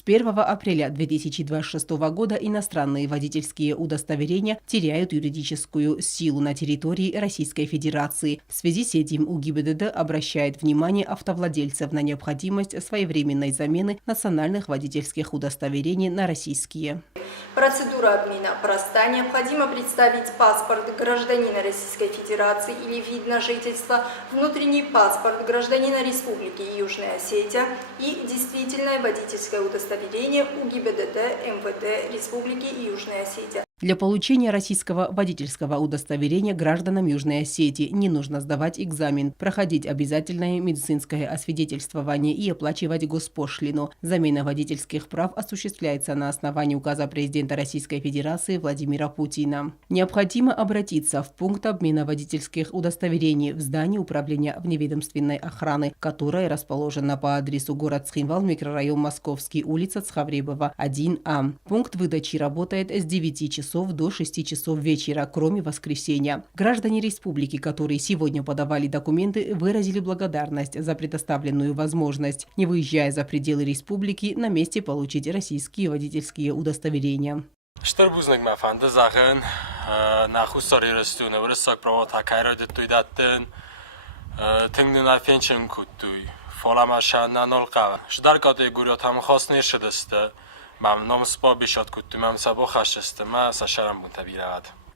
С 1 апреля 2026 года иностранные водительские удостоверения теряют юридическую силу на территории Российской Федерации. В связи с этим УГИБДД обращает внимание автовладельцев на необходимость своевременной замены национальных водительских удостоверений на российские. Процедура обмена проста. Необходимо представить паспорт гражданина Российской Федерации или вид на жительство, внутренний паспорт гражданина Республики Южная Осетия и действительное водительское удостоверение УГИБДД МВД Республики Южная Осетия. Для получения российского водительского удостоверения гражданам Южной Осетии не нужно сдавать экзамен, проходить обязательное медицинское освидетельствование и оплачивать госпошлину. Замена водительских прав осуществляется на основании указа президента Российской Федерации Владимира Путина. Необходимо обратиться в пункт обмена водительских удостоверений в здании управления вневедомственной охраны, которое расположено по адресу город Цхинвал, микрорайон Московский, улица Цхавребова, 1А. Пункт выдачи работает с 9 часов до 6 часов вечера, кроме воскресенья. Граждане республики, которые сегодня подавали документы, выразили благодарность за предоставленную возможность, не выезжая за пределы республики, на месте получить российские водительские удостоверения.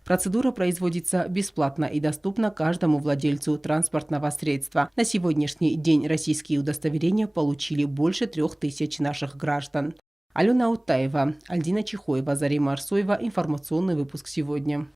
Процедура производится бесплатно и доступна каждому владельцу транспортного средства. На сегодняшний день российские удостоверения получили больше 3000 наших граждан. Алена Аутаева, Альдина Чихоева, Зарима Арсоева. Информационный выпуск сегодня.